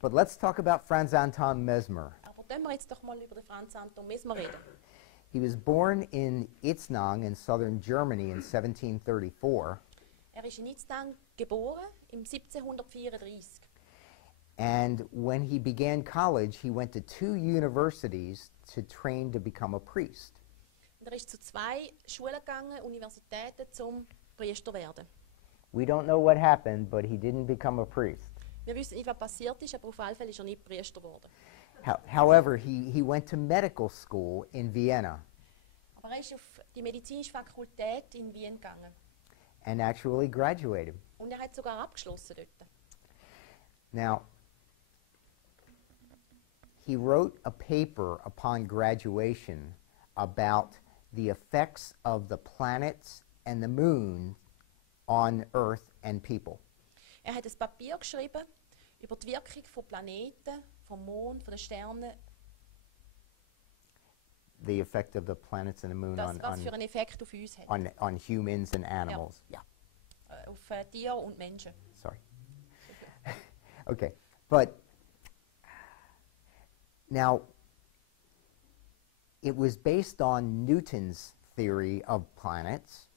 But let's talk about Franz Anton Mesmer. Aber können wir jetzt doch mal über den Franz Anton Mesmer reden. He was born in Itznang in southern Germany in 1734. Er ist in Itznang geboren im 1734. And when he began college, he went to 2 universities to train to become a priest. Und er ist zu 2 Schulen gegangen, Universitäten, zum Priester werden. We don't know what happened, but he didn't become a priest. Wir wissen nicht, was passiert ist, aber auf alle Fälle ist er nicht Priester geworden. However, he went to medical school in Vienna Aber er ist auf die medizinische Fakultät in Wien gegangen. and actually graduated. Und er hat sogar abgeschlossen dort. Now, he wrote a paper upon graduation about the effects of the planets and the moon on Earth and people. Er hat ein Papier geschrieben über die Wirkung von Planeten, vom Mond, von den Sternen, The effect of the planets and the moon das, was für einen Effekt auf uns hat. on humans and animals. Yeah, Auf Tiere und Menschen. sorry. Okay, but now it was based on Newton's theory of planets.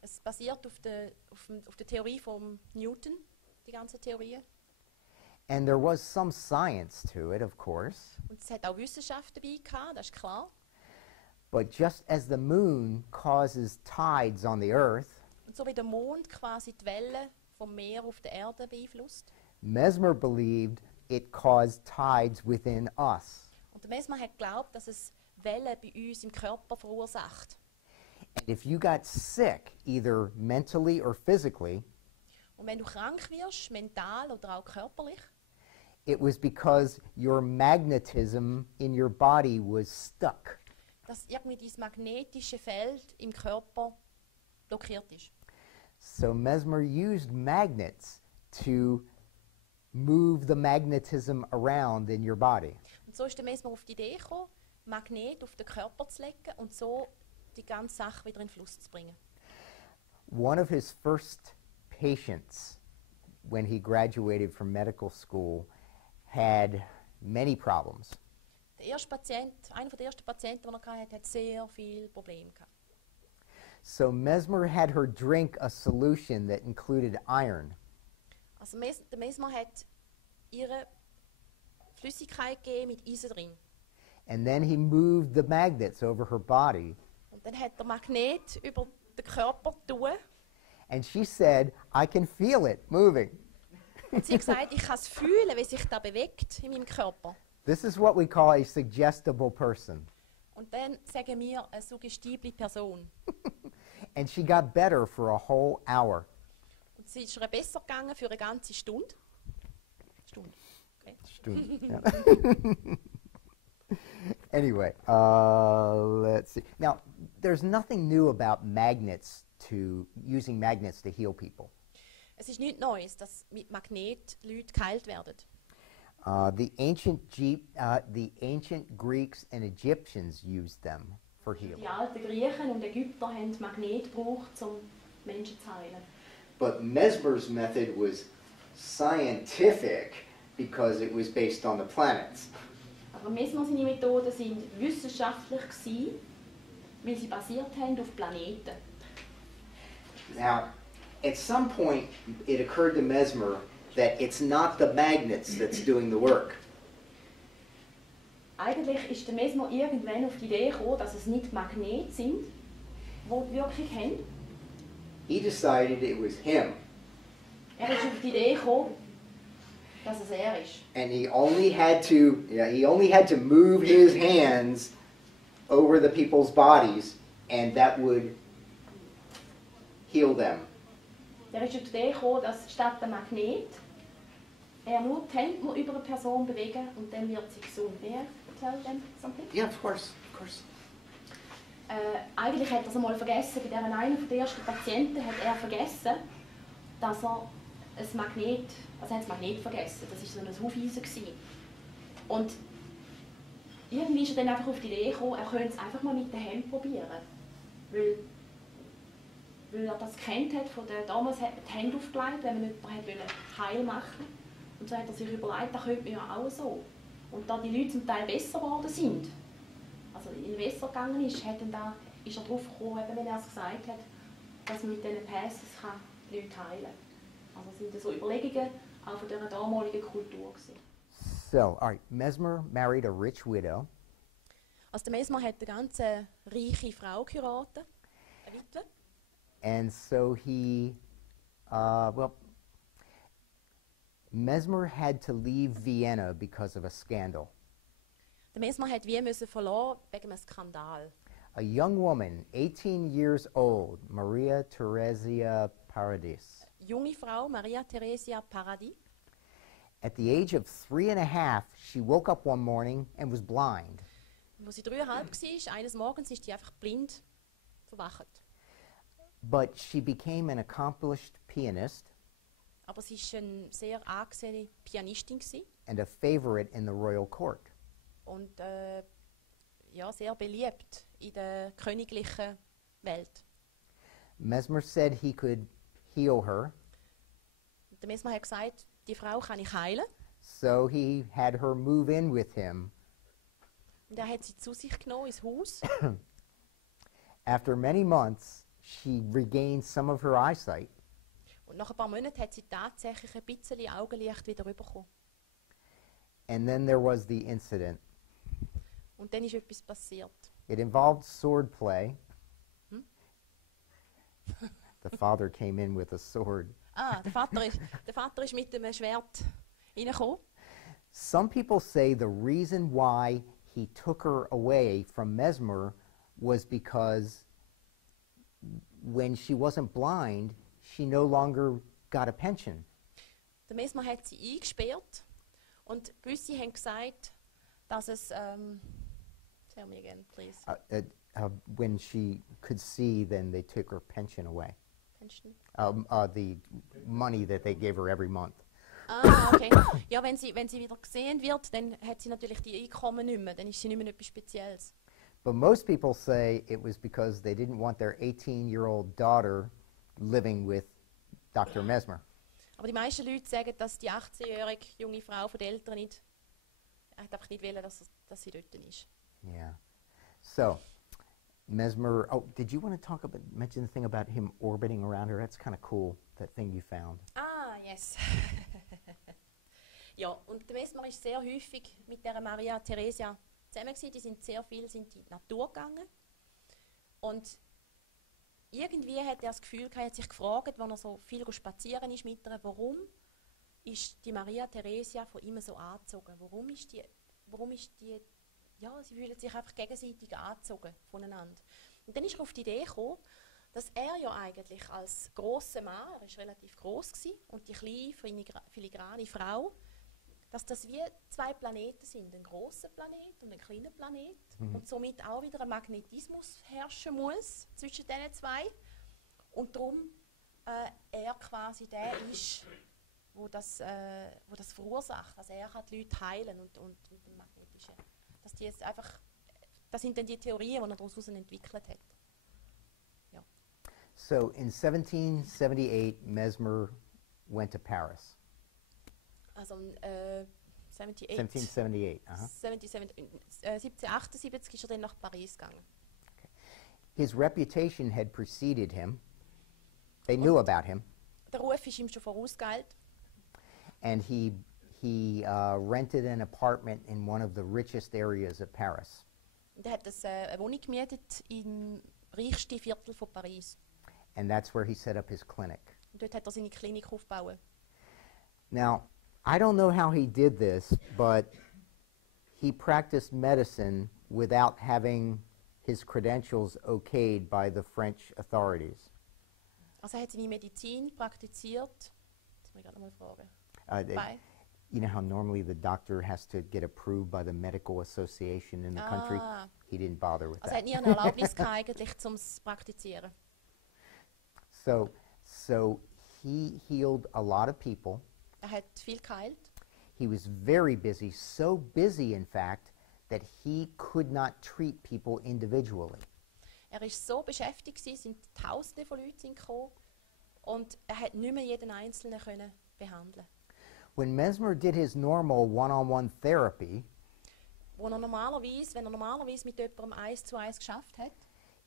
Es basiert auf der Theorie von Newton, die ganze Theorie. And there was some science to it, of course. Und es hat auch Wissenschaft dabei gehabt, das ist klar. But just as the moon causes tides on the earth, Und so wie der Mond quasi die Wellen vom Meer auf der Erde beeinflusst. Mesmer believed it caused tides within us. Und der Mesmer hat geglaubt, dass es Wellen bei uns im Körper verursacht. And if you got sick, either mentally or physically, Und wenn du krank wirst, mental oder auch körperlich, it was because your magnetism in your body was stuck. dass irgendwie dieses magnetische Feld im Körper blockiert ist. So Mesmer used magnets to move the magnetism around in your body. Und so ist der Mesmer auf die Idee gekommen, Magnet auf den Körper zu legen und so die ganze Sache wieder in Fluss zu bringen. One of his first patients, when he graduated from medical school, had many problems. Der erste Patient, einer der ersten Patienten, den er hatte, hat sehr viele Probleme gehabt. So Mesmer had her drink a solution that included iron. Also der Mesmer hat ihre Flüssigkeit gegeben mit Eisen drin. And then he moved the magnets over her body. Und dann hat der Magnet über den Körper tun. And she said, I can feel it moving. Und sie hat gesagt, ich kann es fühlen, wie sich da bewegt in meinem Körper. This is what we call a suggestible person. Und dann sagen wir eine suggestible Person. And she got better for a whole hour. Und sie ist ihr besser gegangen für eine ganze Stunde. Okay. Yeah. Anyway, let's see. Now, there's nothing new about using magnets to heal people. Es ist nichts Neues, dass mit Magnet Leute geheilt werden. The ancient Greeks and Egyptians used them for healing. Die alten Griechen und Ägypter haben Magnet gebraucht, um Menschen zu heilen. But Mesmer's method was scientific because it was based on the planets. Aber Mesmer seine Methoden sind wissenschaftlich gewesen, weil sie basiert haben auf Planeten. Now, at some point, it occurred to Mesmer that it's not the magnets that's doing the work. Eigentlich ist der Mesmer irgendwann auf die Idee gekommen, dass es nicht Magnete sind, die die Wirkung haben. He decided it was him. Er ist auf die Idee gekommen, dass es er ist. And he only had to move his hands over the people's bodies, and that would heal them. Er ist auf die Idee gekommen, dass statt der Magnet er nur die Hände über eine Person bewegen und dann wird sie gesund. Wer tell them something? Yeah, of course, of course. Eigentlich hat er es einmal vergessen, bei einem der ersten Patienten hat er vergessen, dass er ein Magnet, also er hat das Magnet vergessen, das war so ein Hufeisen gewesen. Und irgendwie ist er dann einfach auf die Idee gekommen, er könnte es einfach mal mit den Händen probieren. Weil weil er das kennt hat, von der, damals hat man die Hände aufgelegt, wenn man jemanden heil machen wollte. Und so hat er sich überlegt, das könnte man ja auch so. Und da die Leute zum Teil besser geworden sind, also ihnen besser gegangen ist, ist er darauf gekommen, eben, wenn er es gesagt hat, dass man mit diesen Passes die Leute heilen kann. Also das sind so Überlegungen auch von dieser damaligen Kultur gewesen. So, all right, Mesmer married a rich widow. Also der Mesmer hat eine ganz reiche Frau geheiratet, eine Witwe. And so he, Mesmer had to leave Vienna because of a scandal. Der Mesmer hat Wien müssen verlassen wegen einem Skandal. A young woman, 18 years old, Maria Theresia Paradis. Junge Frau, Maria Theresia Paradis. At the age of 3.5, she woke up one morning and was blind. Als sie 3,5 war, eines Morgens ist sie einfach blind verwacht. But she became an accomplished pianist Aber sie war eine sehr angesehene Pianistin and a favorite in the royal court. und ja, sehr beliebt in der königlichen Welt. Mesmer said he could heal her, Der Mesmer hat gesagt, die Frau kann ich heilen. so he had her move in with him. Und er hat sie zu sich genommen ins Haus. After many months, she regained some of her eyesight, Und nach ein paar Monaten hat sie tatsächlich ein bisschen Augenlicht wieder bekommen. and then there was the incident. Und dann ist etwas passiert. It involved sword play. Hmm? The father came in with a sword. Der Vater ist mit dem Schwert reingekommen. Some people say the reason why he took her away from Mesmer was because when she wasn't blind, she no longer got a pension. Der Mesmer hat sie eingesperrt und gewisse haben gesagt, dass es tell me again, please. When she could see, then they took her pension away. Pension. The money that they gave her every month. Okay. Ja, wenn sie wieder gesehen wird, dann hat sie natürlich die Einkommen nicht mehr, dann ist sie nicht mehr etwas Spezielles. But most people say it was because they didn't want their 18-year-old daughter living with Dr. Mesmer. Aber die meisten Leute sagen, dass die 18-jährige junge Frau von den Eltern einfach nicht wollen, dass sie dort ist. Yeah. So, Mesmer, did you want to mention the thing about him orbiting around her? That's kind of cool, that thing you found. Yes. Ja, und der Mesmer ist sehr häufig mit der Maria Theresia zusammen gewesen. Die sind sehr viel in die Natur gegangen. Und irgendwie hat er das Gefühl, er hat sich gefragt, als er so viel spazieren ist mit ihr, warum ist die Maria Theresia von ihm so angezogen? Warum ist die, ja, sie fühlen sich einfach gegenseitig angezogen voneinander. Und dann ist er auf die Idee gekommen, dass er ja eigentlich als grosser Mann, er war relativ gross gewesen, und die kleine, filigrane Frau, dass das wie zwei Planeten sind, ein grosser Planet und ein kleiner Planet, und somit auch wieder ein Magnetismus herrschen muss zwischen diesen zwei. Und darum er quasi der ist, wo das verursacht. Also er kann die Leute heilen und mit dem Magnetischen. Dass die jetzt einfach, das sind dann die Theorien, die er daraus entwickelt hat. Ja. So in 1778, Mesmer went to Paris. Also 1778, 1778 ist er dann nach Paris gegangen. Okay. His reputation had preceded him. They knew about him. Der Ruf ist ihm schon vorausgeeilt. And he rented an apartment in one of the richest areas of Paris. Und er hat eine Wohnung gemietet im reichsten Viertel von Paris. And that's where he set up his clinic. Und dort hat er seine Klinik aufgebaut. Now, I don't know how he did this, but he practiced medicine without having his credentials okayed by the French authorities. Also er hat seine Medizin praktiziert. Das muss ich gerade mal fragen. You know how normally the doctor has to get approved by the medical association in the country? He didn't bother with Also er that. hat nie eine Erlaubnis gehabt, eigentlich zum Praktizieren. So he healed a lot of people. Er hat viel geheilt. He was very busy, so busy in fact that he could not treat people individually. Er war so beschäftigt, sind Tausende von Leuten gekommen und er hat nicht mehr jeden Einzelnen können behandeln. When Mesmer did his normal one-on-one therapy, Wenn er normalerweise mit jemandem 1:1 geschafft hat,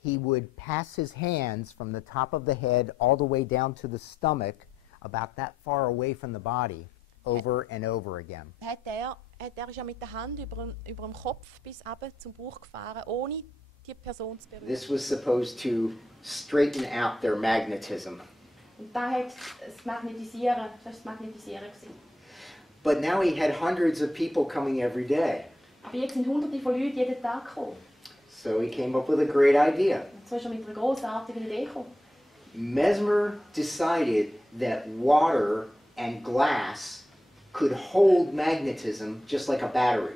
he would pass his hands from the top of the head all the way down to the stomach, about that far away from the body, over and over again. ist ja mit der Hand über dem Kopf bis runter zum Bauch gefahren, ohne die Person zu berühren. This was supposed to straighten out their magnetism. Und da hat das Magnetisieren gewesen. But now he had hundreds of people coming every day. Aber jetzt sind Hunderte von Leuten jeden Tag gekommen. So he came up with a great idea. Und so ist er mit einer grossartigen Idee gekommen. Mesmer decided that water and glass could hold magnetism just like a battery.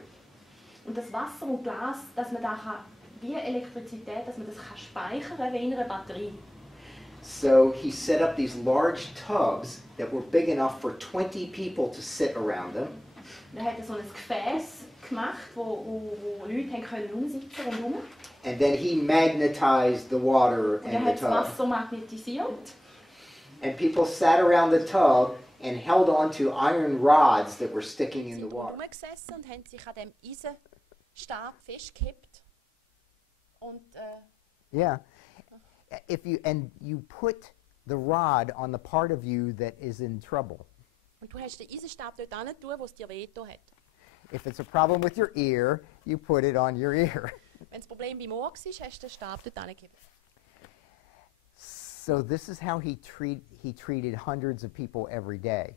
Und das Wasser und Glas, dass man da wie Elektrizität, dass man das kann speichern wie in einer Batterie. So he set up these large tubs that were big enough for 20 people to sit around them. Dann hat er so ein Gefäß gemacht, wo Leute rumsitzen können. And then he magnetized the water Und er and the hat das tub. Wasser magnetisiert. And people sat around the tub and held on to iron rods that were sticking in Sie the sind water. rumgesessen und haben sich an dem Eisenstab festgehabt. Und Yeah. And you put the rod on the part of you that is in trouble. du hast den Eisenstab dort hin tun, wo es dir wehgetan hat. If it's a problem with your ear, you put it on your ear. Wenn das Problem beim Ohr war, hast du den Stab dort hingegeben. So this is how he treated hundreds of people every day.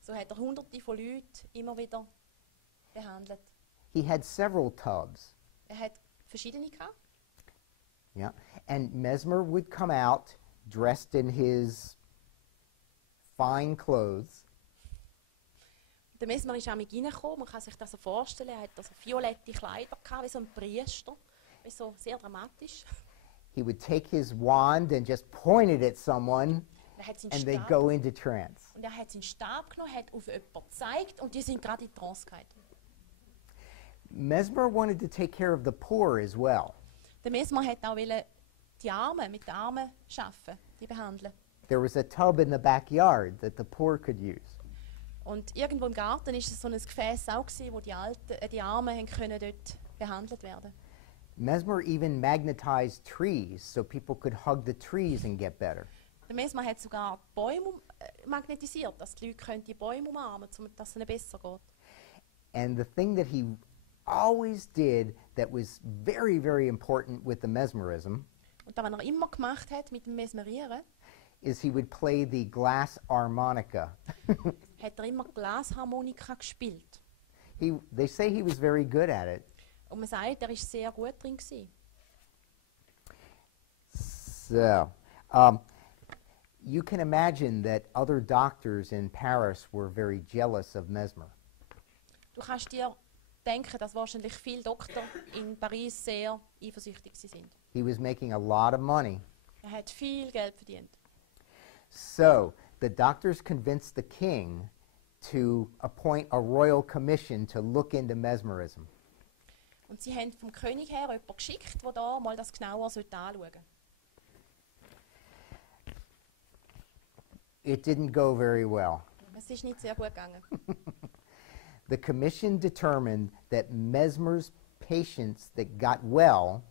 So hat er Hunderte von Leuten immer wieder behandelt. He had several tubs. Er hat verschiedene gehabt. Yeah. And Mesmer would come out dressed in his fine clothes. Der Mesmer ist auch mit reingekommen. Man kann sich das so vorstellen. Er hat also violette Kleider gehabt, wie so ein Priester. Wie so sehr dramatisch. He would take his wand and just point it at someone, and they'd go into trance. Und er hat seinen Stab genommen, hat auf jemanden gezeigt und die sind gerade in Trance gegangen. Mesmer wanted to take care of the poor as well. Der Mesmer hat auch die Armen, mit den Armen arbeiten, die behandeln. There was a tub in the backyard that the poor could use. Und irgendwo im Garten ist so ein Gefäß auch gewesen, wo die Armen haben können dort behandelt werden. Mesmer even magnetized trees so people could hug the trees and get better. Der Mesmer hat sogar Bäume magnetisiert, dass die Leute die Bäume umarmen können, dass es ihnen besser geht. And the thing that he always did that was very, very important with the mesmerism Und was er immer gemacht hat mit dem Mesmerieren, is he would play the glass harmonica. hat er immer Glasharmonika gespielt. They say he was very good at it. Und man sagt, er war sehr gut drin gewesen. So, you can imagine that other doctors in Paris were very jealous of Mesmer. Du kannst dir denken, dass wahrscheinlich viele Doktor in Paris sehr eifersüchtig sind. He was making a lot of money. Er hat viel Geld verdient. So, the doctors convinced the king to appoint a royal commission to look into mesmerism. Und sie haben vom König her jemanden geschickt, der da mal das genauer anschauen sollte. It didn't go very well. Es ist nicht sehr gut gegangen. The commission determined that Mesmer's patients that got well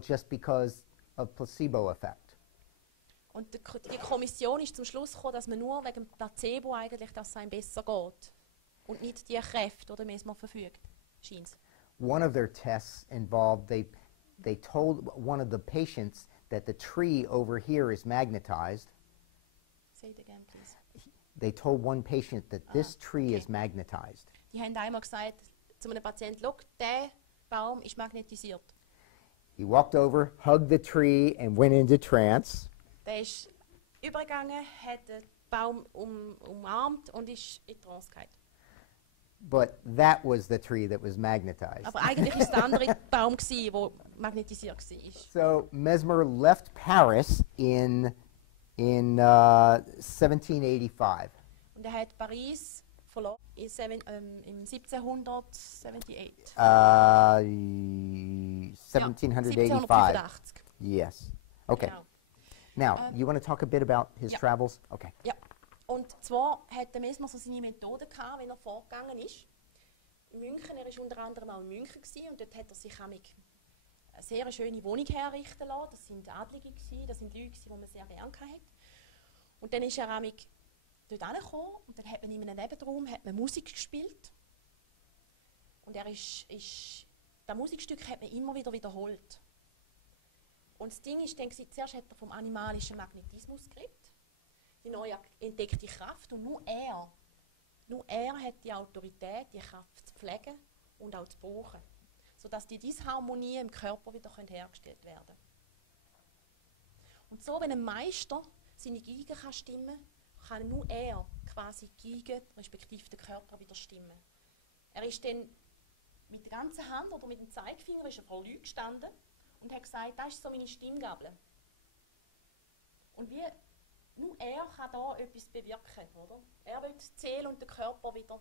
just because of placebo effect. Und die Kommission ist zum Schluss gekommen, dass man nur wegen dem Placebo eigentlich, dass es einem besser geht. Und nicht die Kräfte, die der Mesmer verfügt. Scheint's. One of their tests involved, they told one of the patients that the tree over here is magnetized. Say it again, please. They told one patient that this tree is magnetized. Die haben einmal gesagt zu einem Patienten, schau, der Baum ist magnetisiert. He walked over, hugged the tree, and went into trance. Der ist übergegangen, hat den Baum umarmt und ist in Trance gegangen. But that was the tree that was magnetized. Aber eigentlich war es der andere Baum, der magnetisiert war. So Mesmer left Paris in 1785. Und er hat Paris verloren im 1778. 1785. Yes. Okay. Genau. Now, you want to talk a bit about his travels? Okay. Ja. Und zwar hat der Mesmer so seine Methode gehabt, wenn er vorgegangen ist. In München, er war unter anderem auch in München und dort hat er sich eine sehr schöne Wohnung herrichten lassen. Das sind Adlige, das sind Leute, die man sehr gerne hatte. Und dann ist er dort angekommen und dann hat man in einem Nebenraum Musik gespielt. Und das Musikstück hat man immer wieder wiederholt. Und das Ding ist, zuerst hat er vom animalischen Magnetismus geredet, die neu entdeckte Kraft, und nur er hat die Autorität, die Kraft zu pflegen und auch zu brauchen, sodass die Disharmonie im Körper wieder hergestellt werden können. Und so, wenn ein Meister seine Geige stimmen kann nur er quasi die Geige, respektive den Körper, wieder stimmen. Er ist dann mit der ganzen Hand oder mit dem Zeigefinger ist er vor Leuten gestanden und hat gesagt, das ist so meine Stimmgabel. Und nur er kann da etwas bewirken, oder? Er will die Seele und den Körper wieder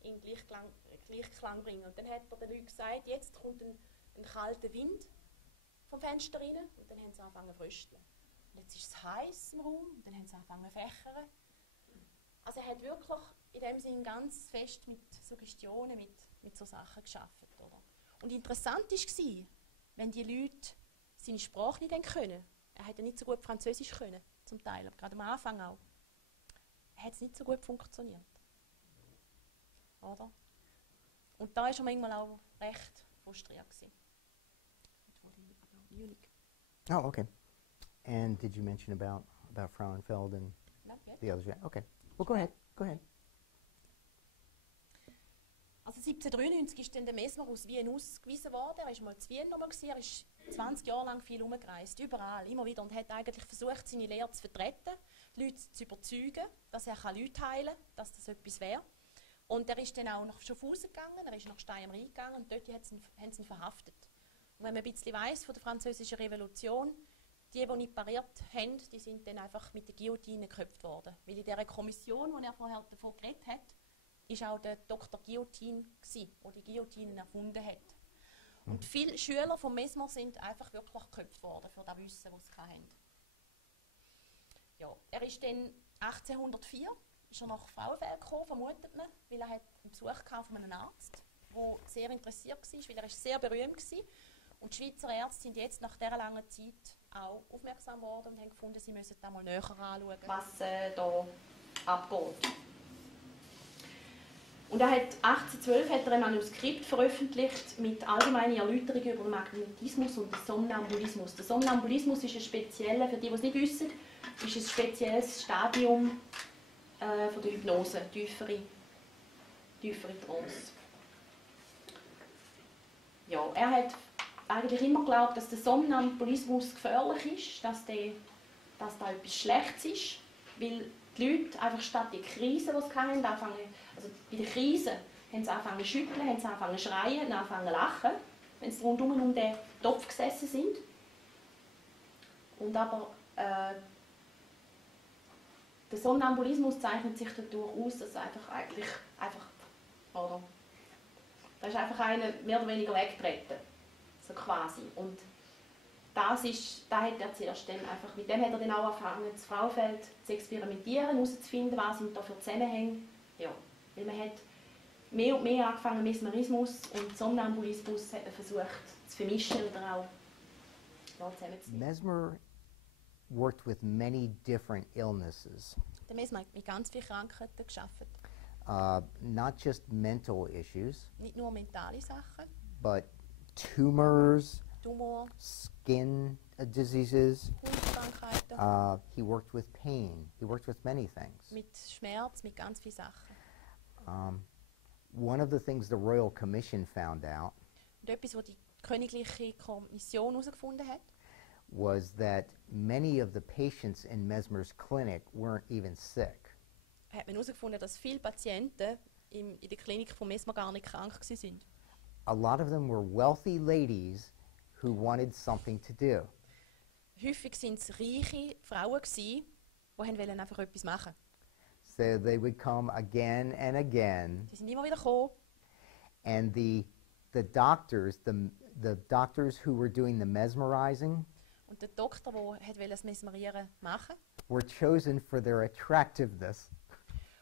in Gleichklang bringen. Und dann hat er den Leuten gesagt, jetzt kommt ein kalter Wind vom Fenster rein, und dann haben sie angefangen zu frösteln. Und jetzt ist es heiß im Raum, und dann haben sie angefangen zu fächern. Also er hat wirklich in dem Sinne ganz fest mit Suggestionen, mit so Sachen geschafft, oder? Und interessant war, wenn die Leute seine Sprache nicht können, er hat ja nicht so gut Französisch können, zum Teil, aber gerade am Anfang auch, hat es nicht so gut funktioniert. Oder? Und da war er manchmal auch recht frustriert. Oh, okay. And did you mention about Frauenfeld and the others? Okay. Well, go ahead. Go ahead. Also 1793 ist dann der Mesmer aus Wien ausgewiesen worden. Er war mal in Wien nochmal, er ist 20 Jahre lang viel umgereist, überall, immer wieder, und hat eigentlich versucht, seine Lehre zu vertreten, die Leute zu überzeugen, dass er Leute heilen kann, dass das etwas wäre. Und er ist dann auch nach Schaffhausen gegangen, er ist nach Steinheim gegangen, und dort haben sie ihn verhaftet. Und wenn man ein bisschen weiss von der Französischen Revolution, die nicht pariert haben, die sind dann einfach mit der Guillotine geköpft worden. Weil in dieser Kommission, die er vorher davon geredet hat, ist auch der Dr. Guillotine gsi, der die Guillotine erfunden hat. Und viele Schüler von Mesmer sind einfach wirklich geköpft worden für das Wissen, das sie hatten. Ja, er ist dann 1804 ist er nach Frauenfeld gekommen, vermutet man, weil er hat einen Besuch von einem Arzt, der sehr interessiert war, weil er ist sehr berühmt war. Und die Schweizer Ärzte sind jetzt nach dieser langen Zeit auch aufmerksam geworden und haben gefunden, sie müssen da mal näher anschauen, was da abgeht. Und er hat 1812 hat er ein Manuskript veröffentlicht mit allgemeinen Erläuterungen über den Magnetismus und den Somnambulismus. Der Somnambulismus ist ein spezieller, für die es nicht wissen, ist ein spezielles Stadium von der Hypnose, tiefere Trance. Ja, er hat eigentlich immer geglaubt, dass der Somnambulismus gefährlich ist, dass da etwas Schlechtes ist, weil die Leute einfach statt der Krise, die sie hatten, also bei der Krise haben sie angefangen zu schütteln, haben sie angefangen zu schreien, haben angefangen zu lachen, wenn sie rundum um den Topf gesessen sind. Und aber der Somnambulismus zeichnet sich dadurch aus, dass oder? Da ist einfach einer mehr oder weniger weggetreten, so quasi. Und da hat er zuerst dann einfach, mit dem hat er dann auch angefangen, das Frauenfeld zu experimentieren, herauszufinden, was sind da für Zusammenhänge. Ja, weil man hat mehr und mehr angefangen, Mesmerismus und Somnambulismus hat man versucht zu vermischen oder auch zusammenzunehmen. Mesmer worked with many different illnesses. Der Mesmer hat mit ganz vielen Krankheiten gearbeitet. Not just mental issues, nicht nur mentale Sachen, but tumors, Tumor, skin diseases. Hautkrankheiten. He worked with pain. He worked with many things. Mit Schmerz, mit ganz vielen Sachen. One of the things the Royal Commission found out Und etwas, was die Königliche Kommission herausgefunden hat, was that many of the patients in Mesmer's clinic weren't even sick. Hat man herausgefunden, dass viele Patienten in der Klinik von Mesmer gar nicht krank waren. A lot of them were wealthy ladies who wanted something to do. Häufig waren es reiche Frauen, die einfach etwas machen So they would come again and again. Die sind immer wieder gekommen. And the doctors, the doctors who were doing the mesmerizing, Und der Doktor, der das Mesmerieren machen were chosen for their attractiveness.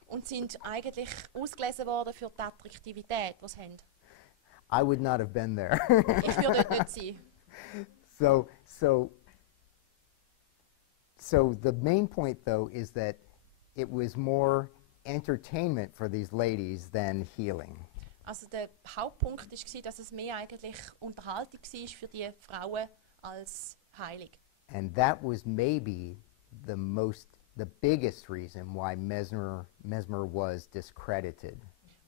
und sind eigentlich ausgelesen worden für die Attraktivität, die sie haben. I would not have been there. Ich würde dort nicht sein. So the main point, though, is that it was more entertainment for these ladies than healing. Also der Hauptpunkt war, dass es mehr eigentlich Unterhaltung war für die Frauen als Heilung. And that was maybe the biggest reason why Mesmer was discredited.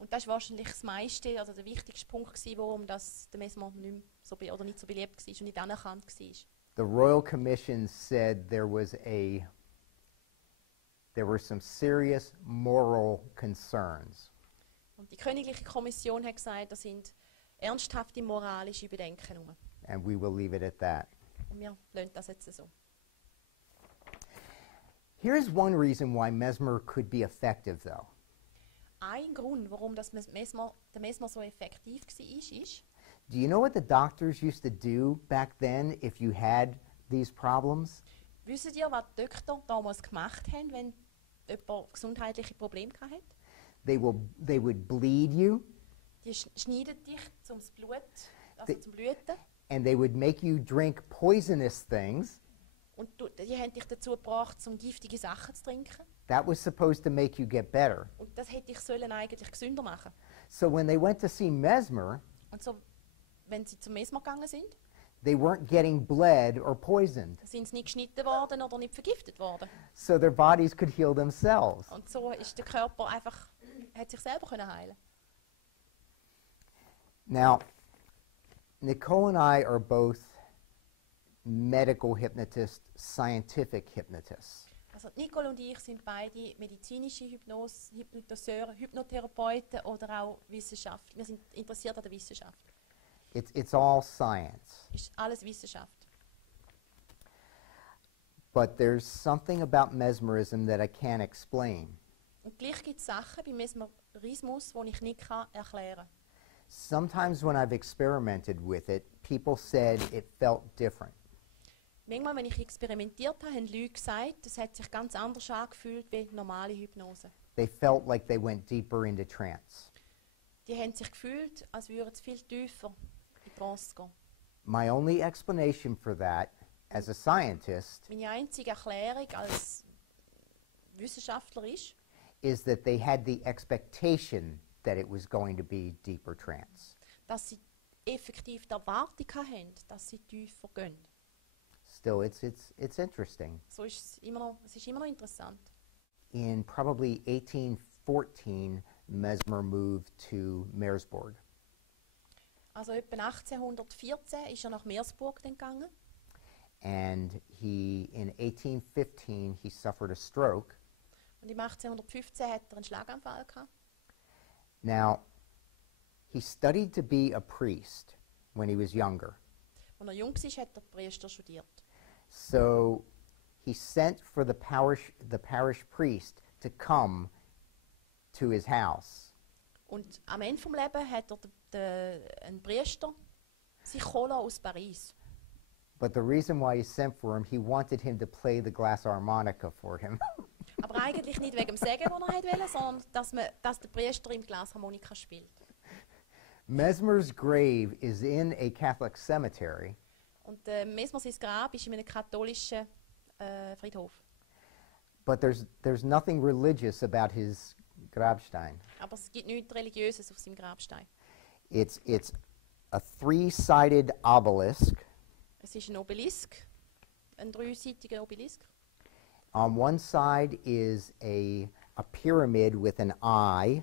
Und das war wahrscheinlich das meiste, also der wichtigste Punkt, warum das der Mesmer nicht so nicht so beliebt war und nicht anerkannt war. The Royal Commission said there were some serious moral concerns. Und die Königliche Kommission hat gesagt, das sind ernsthafte moralische Bedenken herum. And we will leave it at that. Und wir lassen das jetzt so. Here's one reason why Mesmer could be effective, though. Ein Grund, warum der Mesmer so effektiv war, ist, Do you know what the doctors used to do back then if you had these problems? wisst ihr, was die Doktor damals gemacht haben, wenn jemand gesundheitliche Probleme hatte? They would bleed you, Die schneiden dich zum Blut, Die- zum Blüten. and they would make you drink poisonous things. Und die haben dich dazu gebracht, giftige Sachen zu trinken. That was supposed to make you get better. Und das hätte ich eigentlich gesünder machen. So when they went to see Mesmer, Und so, wenn sie zum Mesmer gegangen sind, they weren't getting bled or poisoned. sind sie nicht geschnitten worden oder nicht vergiftet worden. So their bodies could heal themselves. Und so ist der Körper hat sich selber heilen. Now, Nicole and I are both medical hypnotists, scientific hypnotists. Also Nicole und ich sind beide medizinische Hypnotiseure, Hypnotherapeuten oder auch Wissenschaft. Wir sind interessiert an der Wissenschaft. It's all science. Ist alles Wissenschaft. But there's something about mesmerism that I can't explain. Und gleich gibt es Sachen beim Mesmerismus, die ich nicht erklären kann. Sometimes when I've experimented with it, people said it felt different. Manchmal, wenn ich experimentiert habe, haben Leute gesagt, das hat sich ganz anders angefühlt wie normale Hypnose. They felt like they went deeper into trance. Die haben sich gefühlt, als würden sie viel tiefer in Trance gehen. My only explanation for that, as a scientist, Meine einzige Erklärung als Wissenschaftler ist, that they had the expectation that it was going to be deeper trance. dass sie effektiv die Erwartung haben, dass sie tiefer gehen. Still, it's interesting. So ist es ist immer noch interessant. In probably 1814, Mesmer moved to März. Also etwa 1814 ist er nach Meersburg gegangen. And in 1815, he suffered a stroke. Und im 1815 hat er einen Schlaganfall gehabt. Now, he studied to be a priest when he was younger. Als er jung war, hat er Priester studiert. So he sent for the parish priest to come to his house. Und am Ende des Lebens hat er einen Priester sich holen aus Paris. But the reason why he sent for him, he wanted him to play the glass harmonica for him. Aber eigentlich nicht wegen dem Segen, den er wollte, sondern dass der Priester im Glasharmonika spielt. Mesmer's grave is in a Catholic cemetery, Und Mesmer sein Grab ist in einem katholischen Friedhof. but there's nothing religious about his Grabstein. Aber es gibt nichts Religiöses auf seinem Grabstein. It's a three-sided obelisk. Es ist ein Obelisk, ein dreiseitiger Obelisk. On one side is a pyramid with an eye.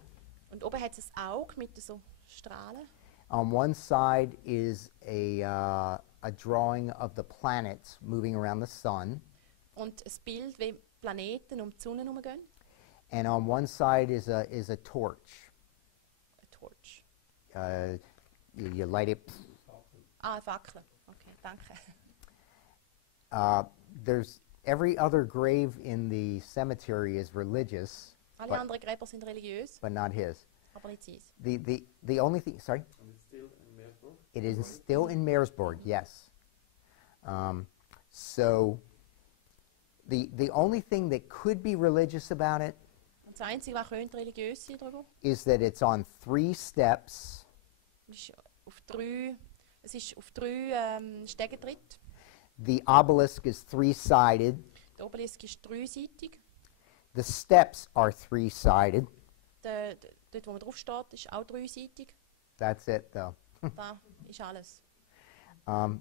Und oben hat es ein Auge mit so Strahlen. On one side is a drawing of the planets moving around the sun. Und ein Bild, wie Planeten um die Sonne herumgehen. And on one side is a torch. Ein Torch. You light it. Eine Fackel. Okay, danke. There's every other grave in the cemetery is religious. Alle But- anderen Gräber sind religiös, but not his. aber nicht sein. The only thing, sorry? And it's still in Meersburg? It is still in Meersburg, yes. So the only thing that could be religious about it Und das Einzige, was könnte religiös sein darüber, is that it's on 3 steps, es ist auf drei Stegen tritt. the obelisk is 3-sided, Der Obelisk ist dreiseitig. the steps are 3-sided. Dort, wo man drauf steht, ist auch dreiseitig. That's it, though. Da ist alles.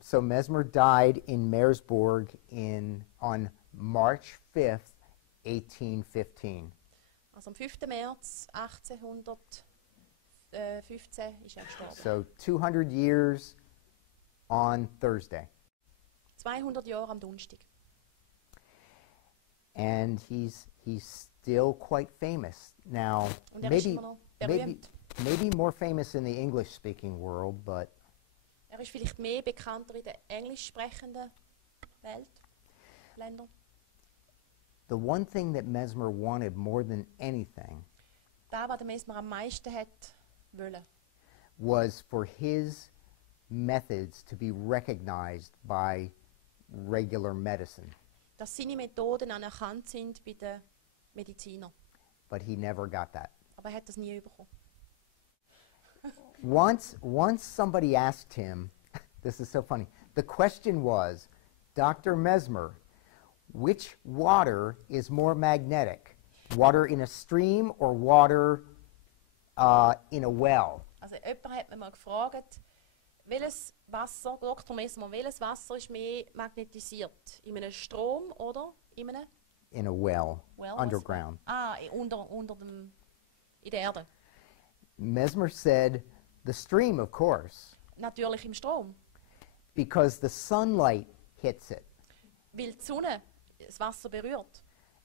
So Mesmer died in Meersburg on March 5th, 1815. Also am 5. März 1815 ist er gestorben. So 200 years on Thursday. 200 Jahre am Donnerstag. And he's still quite famous. Now, Und er ist maybe, immer noch maybe, berühmt. maybe more famous in the English-speaking world, but Er ist vielleicht mehr bekannter in der englisch sprechenden Welt, Ländern. the one thing that Mesmer wanted more than anything Das, was der Mesmer am meisten hat wollen, was for his methods to be recognized by regular medicine. dass seine Methoden anerkannt sind bei den Medizinern. But he never got that. Aber er hat das nie bekommen. Once somebody asked him, this is so funny, the question was, Dr. Mesmer, which water is more magnetic? Water in a stream or water in a well? Also jemand hat mir mal gefragt, welches Wasser, Dr. Mesmer, welches Wasser ist mehr magnetisiert? In einem Strom oder in einem In a well, Well, underground. in der Erde? Mesmer said, the stream, of course, Natürlich im Strom. because the sunlight hits it. Weil die Sonne das Wasser berührt.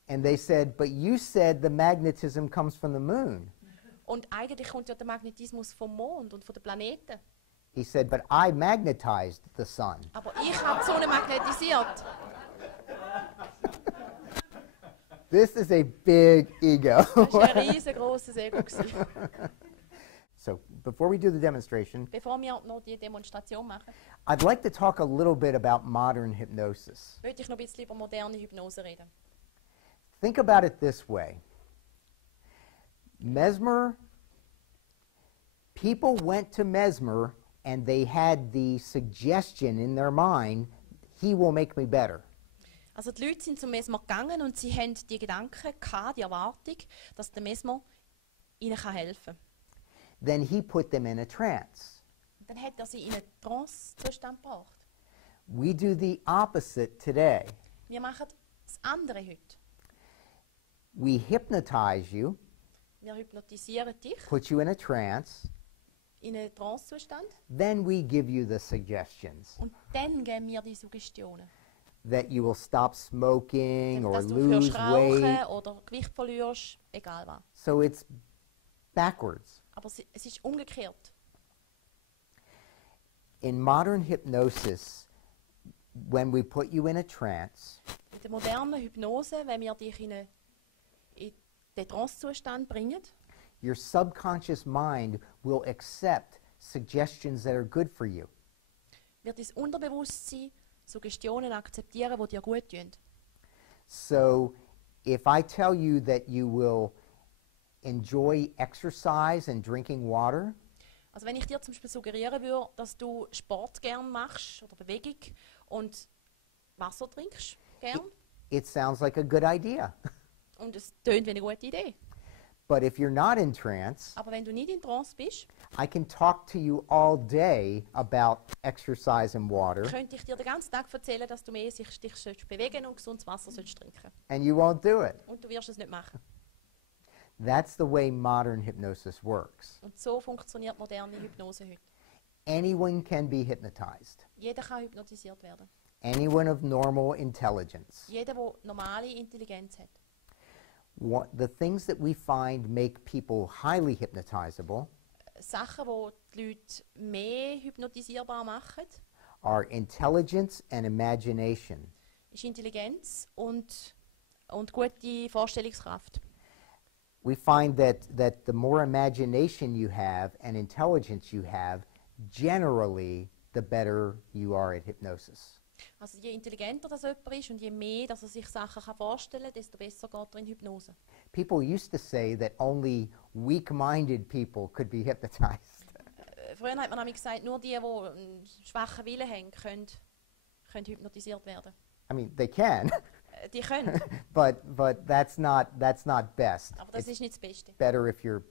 And they said, but you said the magnetism comes from the moon. Und eigentlich kommt ja der Magnetismus vom Mond und von den Planeten. He said, but I magnetized the sun. Aber ich habe die Sonne magnetisiert. This is a big ego. Das war ein riesengroßes Ego gewesen. So before we do the demonstration, Bevor wir noch die Demonstration machen, I'd like to talk a little bit about modern hypnosis. möchte ich noch ein bisschen über moderne Hypnose reden. Think about it this way. Mesmer, people went to Mesmer and they had the suggestion in their mind, he will make me better. Also die Leute sind zum Mesmer gegangen und sie haben die Gedanken gehabt, die Erwartung, dass der Mesmer ihnen helfen kann. Then he put them in a trance. Dann hat er sie in einen Trance-Zustand gebracht. We do the opposite today. Wir machen das andere heute. We hypnotize you, Wir hypnotisieren dich put you in a trance, in einen Trance-Zustand then we give you the suggestions und dann geben wir die Suggestionen. that you will stop smoking or Dass du lose aufhörst rauchen weight. oder Gewicht verlierst, egal was. So it's backwards. Aber es ist umgekehrt. In modern hypnosis, when we put you in a trance, In der modernen Hypnose, wenn wir dich in den Trance-Zustand bringen, your subconscious mind will accept suggestions that are good for you. wird dein Unterbewusstsein Suggestionen akzeptieren, die dir gut tun. So if I tell you that you will enjoy exercise and drinking water, Also wenn ich dir zum Beispiel suggerieren würde, dass du Sport gern machst oder Bewegung und Wasser trinkst gern, it sounds like a good idea. und es tönt wie eine gute Idee. But if you're not in trance, Aber wenn du nicht in Trance bist, I can talk to you all day about exercise and water, könnte ich dir den ganzen Tag erzählen, dass du mehr dich sollst bewegen und gesundes Wasser sollst trinken. and you won't do it. Und du wirst es nicht machen. That's the way modern hypnosis works. Und so funktioniert moderne Hypnose heute. Anyone can be hypnotized. Jeder kann hypnotisiert werden. Anyone of normal intelligence. Jeder, der normale Intelligenz hat. The things that we find make people highly hypnotizable Sachen, die die Leute mehr hypnotisierbar machen, are intelligence and imagination. ist Intelligenz und gute Vorstellungskraft. we find that the more imagination you have and intelligence you have, generally the better you are at hypnosis. Also je intelligenter das jemand ist und je mehr dass er sich Sachen vorstellen kann, desto besser geht er in Hypnose. People used to say that only weak-minded people could be hypnotized. Früher hat man nämlich gesagt, nur die einen schwachen Willen haben, können hypnotisiert werden. I mean, they can, Die können, but that's not best. aber das ist nicht das Beste. Better if you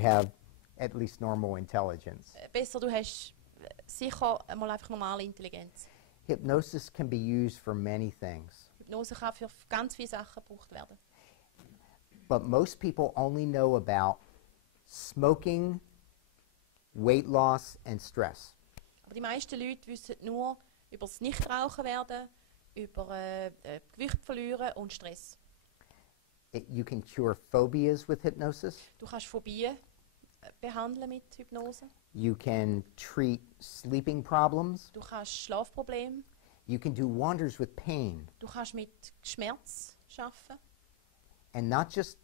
have at least normal intelligence. Besser, du hast sicher einmal einfach normale Intelligenz. Hypnosis can be used for many things, Hypnose kann für ganz viele Sachen gebraucht werden. but most people only know about smoking, weight loss, and stress. Aber die meisten Leute wissen nur über das Nichtrauchen werden, über Gewicht verlieren und Stress. You can cure phobias with hypnosis. Du kannst Phobien behandeln mit Hypnose. You can treat sleeping problems. Du kannst Schlafprobleme. You can do wonders with pain, Du kannst mit Schmerz arbeiten. and not just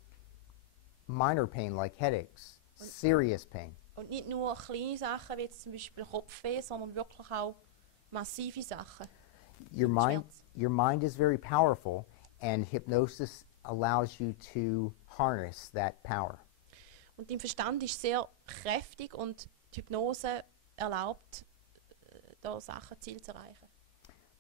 minor pain like headaches, serious pain. Und nicht nur kleine Sachen wie jetzt zum Beispiel Kopfweh, sondern wirklich auch massive Sachen. Your mind is very powerful, and hypnosis allows you to harness that power. Und dein Verstand ist sehr kräftig und die Hypnose erlaubt, da Sachen, Ziel zu erreichen.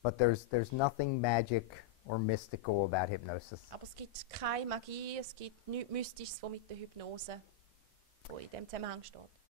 But there's nothing magic or mystical about hypnosis. Aber es gibt keine Magie, es gibt nichts Mystisches, was mit der Hypnose wo in dem Zusammenhang steht.